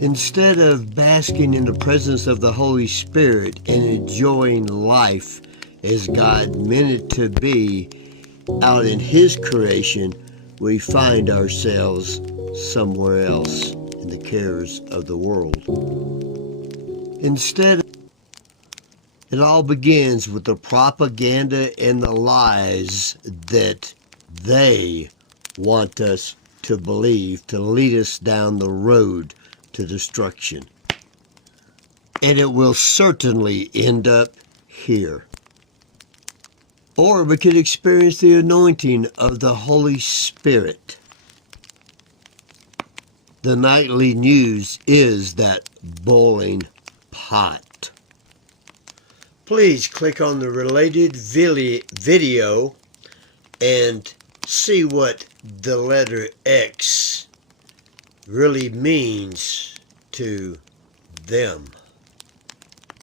Instead of basking in the presence of the Holy Spirit and enjoying life as God meant it to be out in His creation, we find ourselves somewhere else in the cares of the world. Instead, it all begins with the propaganda and the lies that they want us to believe to lead us down the road to destruction. And it will certainly end up here. Or we could experience the anointing of the Holy Spirit. The nightly news is that boiling pot. Please click on the related video and see what the letter X really means to them.